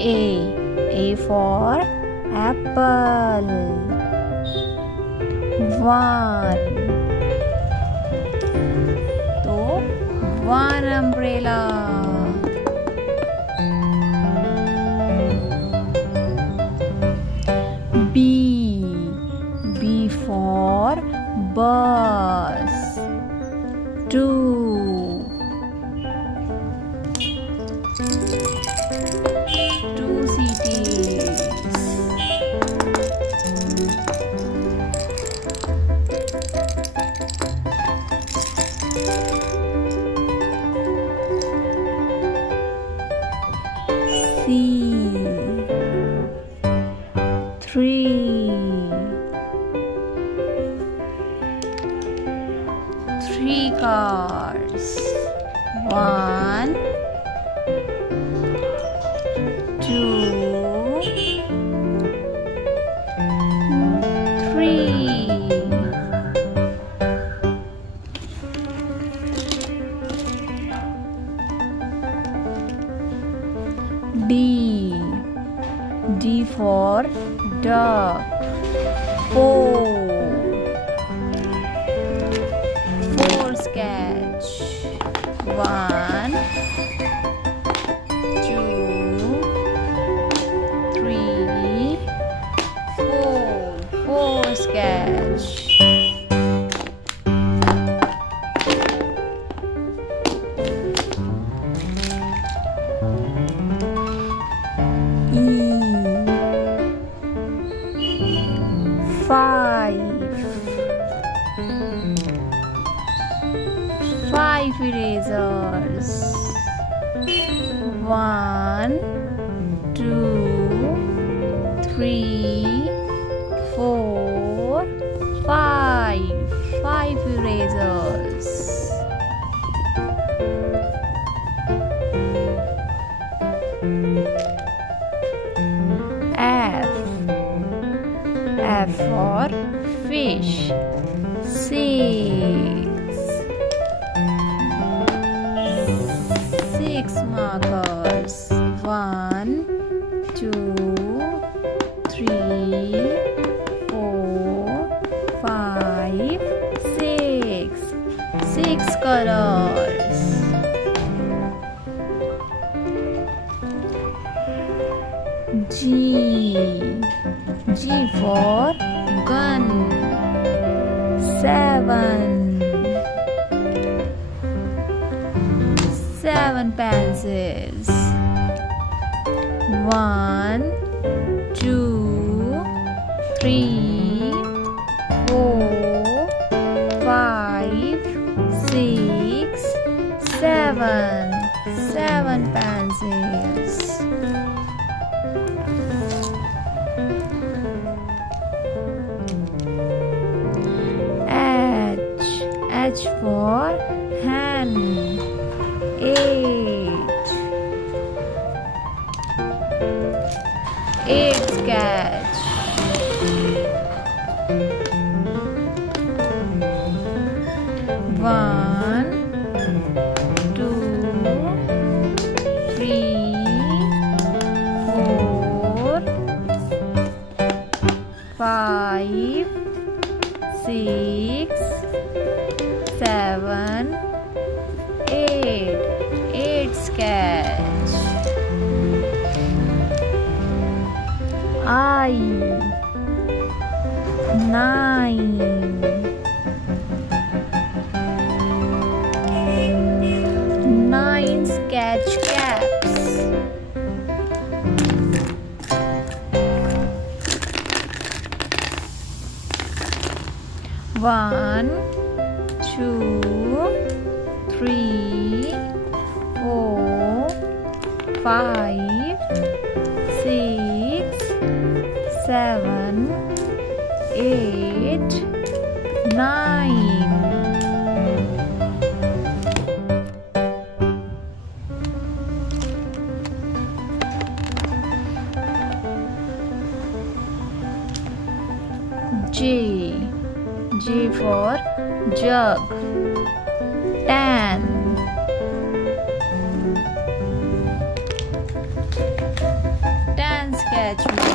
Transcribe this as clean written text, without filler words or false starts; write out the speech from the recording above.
A for apple. 1. तो 1 umbrella. B for bus. 2 cities. C 3 cars. 1 2 3. D for duck. 4 sketch. 1 2 3 4 sketch. Five erasers. 1 2 3 4 5 erasers. F for fish. 6 markers. 1 2 3 4 5 6 colors. G for gun. 7 pencils. 1 2 3 4 5 6 7 pencils. H for hen. 8 sketch. 1 2 3 4 5 6 7 8 sketch. I 9 sketch caps. 1 2 3 4 5 6 7 8 9. J for jug. 10. attachment.